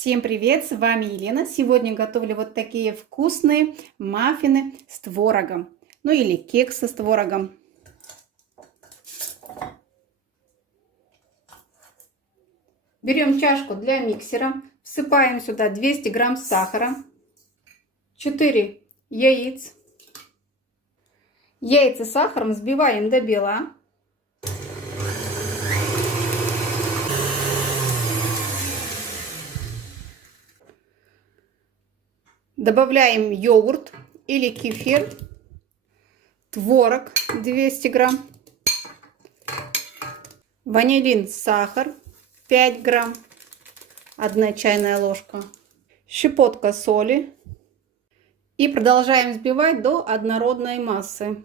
Всем привет, с вами Елена. Сегодня готовлю вот такие вкусные маффины с творогом. Ну или кексы с творогом. Берем чашку для миксера, всыпаем сюда 200 грамм сахара, 4 яиц. Яйца с сахаром взбиваем до бела. Добавляем йогурт или кефир, творог 200 грамм, ванилин, сахар 5 грамм, 1 чайная ложка, щепотка соли. И продолжаем взбивать до однородной массы.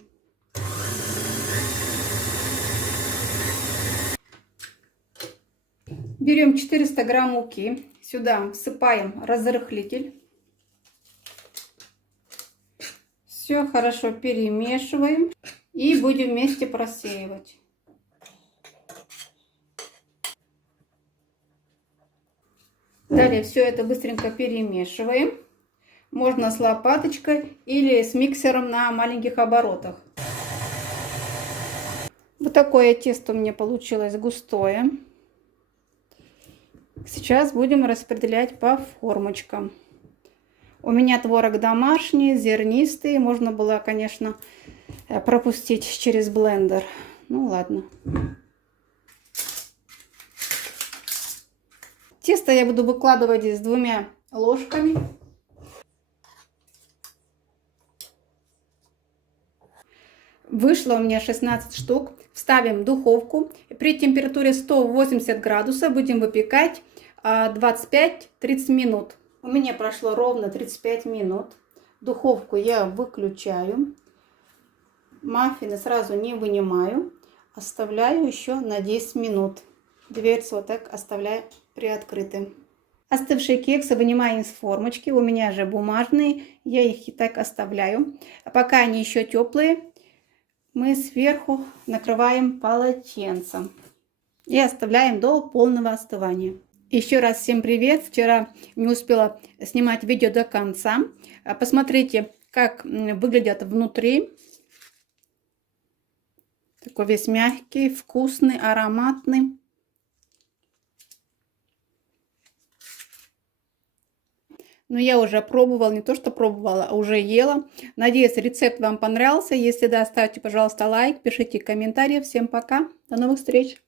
Берем 400 грамм муки, сюда всыпаем разрыхлитель. Все хорошо перемешиваем и будем вместе просеивать. Далее все это быстренько перемешиваем. Можно с лопаточкой или с миксером на маленьких оборотах. Вот такое тесто у меня получилось густое. Сейчас будем распределять по формочкам. У меня творог домашний, зернистый. Можно было, конечно, пропустить через блендер. Ну ладно. Тесто я буду выкладывать с 2 ложками. Вышло у меня 16 штук. Вставим в духовку. При температуре 180 градусов будем выпекать 25-30 минут. У меня прошло ровно 35 минут. Духовку я выключаю. Маффины сразу не вынимаю. Оставляю еще на 10 минут. Дверцу вот так оставляю приоткрытой. Остывшие кексы вынимаем из формочки. У меня же бумажные. Я их и так оставляю. А пока они еще теплые, мы сверху накрываем полотенцем. И оставляем до полного остывания. Еще раз всем привет! Вчера не успела снимать видео до конца. Посмотрите, как выглядят внутри. Такой весь мягкий, вкусный, ароматный. Но я уже пробовала, не то что пробовала, а уже ела. Надеюсь, рецепт вам понравился. Если да, ставьте, пожалуйста, лайк, пишите комментарии. Всем пока, до новых встреч!